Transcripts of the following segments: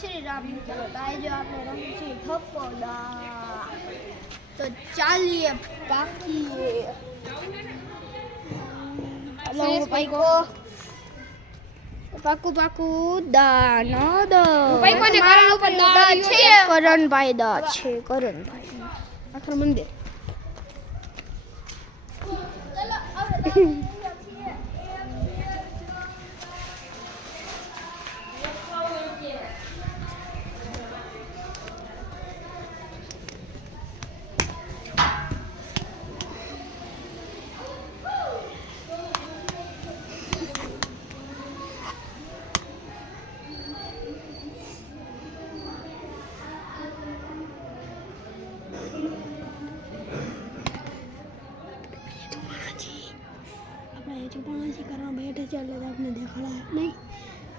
શ્રી રામ મિત્રો, આજે આપણે રમીશું થપ્પોદા. તો ચાલીએ પાકીએ. પાકું દા ન દો. કરણભાઈ દા છે. કરણભાઈ આખર મંદિર. કરવા બેઠે છે એટલે આપને દેખાડા નહીં,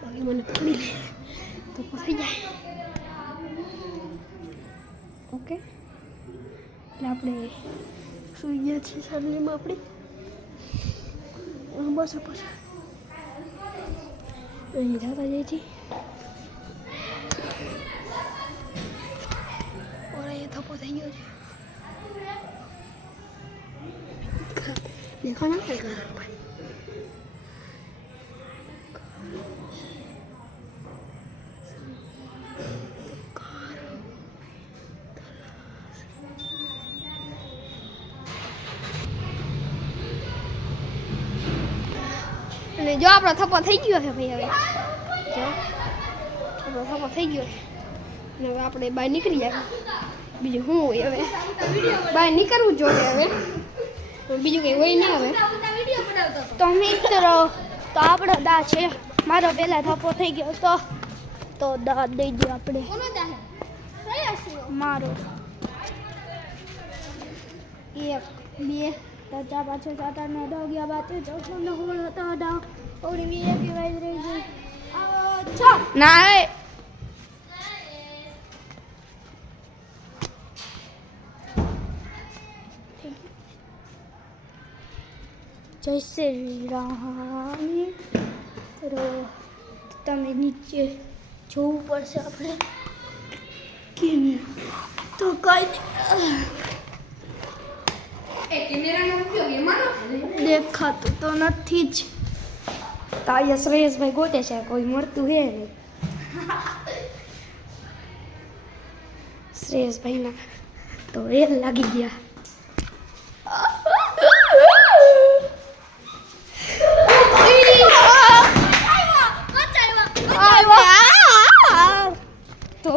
બાકી મને પકડી લે તો ફસાઈ જાય. ઓકે, એટલે આપણે સુઈ ગયા છીએ શરીરમાં આપણી. બસ પછી અહીં જતા જઈએ છીએ. ઓરે એ થપ્પો થઈ ગયો છે. દેખો ના કઈ કારણ ભાઈ. અને જો આપણો થપ્પો થઈ ગયો છે ભાઈ. હવે જો આપણો થપ્પો થઈ ગયો છે અને હવે આપણે બહાર નીકળી જાય. બીજું શું હોય, હવે બહાર નીકળવું જોઈએ. હવે બીજું કંઈ હોય નહીં. હવે તો મિત્રો, તો આપણો દા છે. મારો પહેલા થપ્પો થઈ ગયો તો દા દઈ દઈએ આપણે. મારો 1 2 3 4 5 6 7 8 9 10 11 12 13 14 15 ના જય શ્રી રામ. તમે નીચે જોવું પડશે આપણે કેમ તો કઈ દેખાતું તો નથી જ. તાયા શ્રેયસભાઈ ગોતે છે, કોઈ મળતું હે નહીં. શ્રેયસભાઈ ના તો એ લાગી ગયા. તો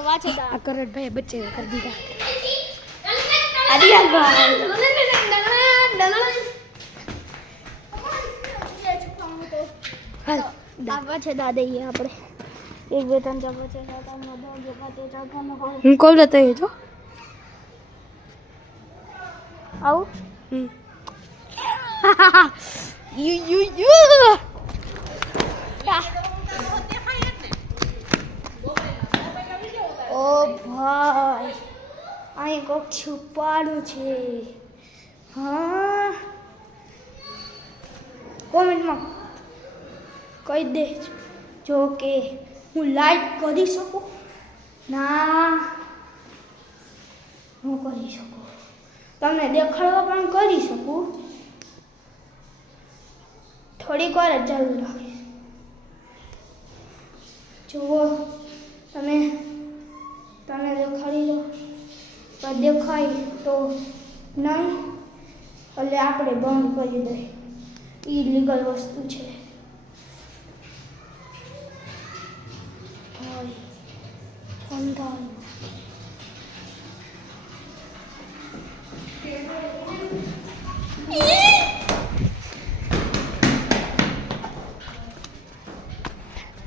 આ કરણભાઈ બચ્ચે કરી દીધા. દાદા આપણે 1 2 3 4 5 6 7 8 9 10 11 12 13 14 હું કોલ લેતો જો આવું. ઓ ભાઈ, અહીં કોક છુપાડું છે. હા, કોમેન્ટમાં કહી દેજો કે હું લાઈક કરી શકું. ના, હું કરી શકું. તમને દેખાડવા પણ કરી શકું. થોડીક વાર જ ચાલુ રાખીશ. જુઓ તમે દેખાડી દો. પણ દેખાય તો નહીં એટલે આપણે બંધ કરી દઈએ. ઇલીગલ વસ્તુ છે.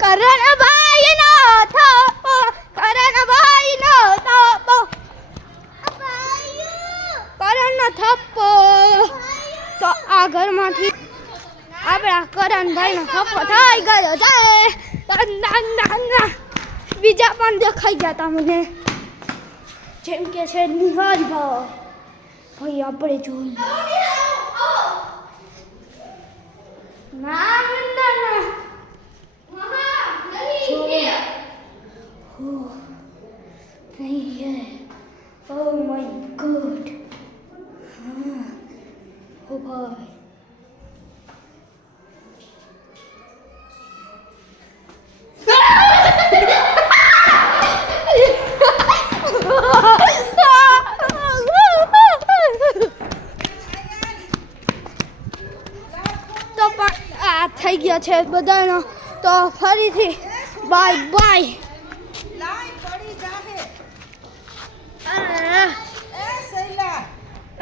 કરણભાઈ નો થપ્પો, કરણભાઈ નો થપ્પો, કરણનો થપ્પો. તો આ ઘરમાંથી આપણા કરણભાઈ નો થપ્પો થઈ ગયો છે. બીજા પણ દેખાઈ ગયા તમને, જેમ કે છે નિહાલભાઈ. ભાઈ આપણે જોયું. ના नहीं है ओह माय गॉड ओ भाई તો આ થઈ ગયા છે બધાનો તો ફરીથી બાય બાય લાઈ પડી જાહે Ah!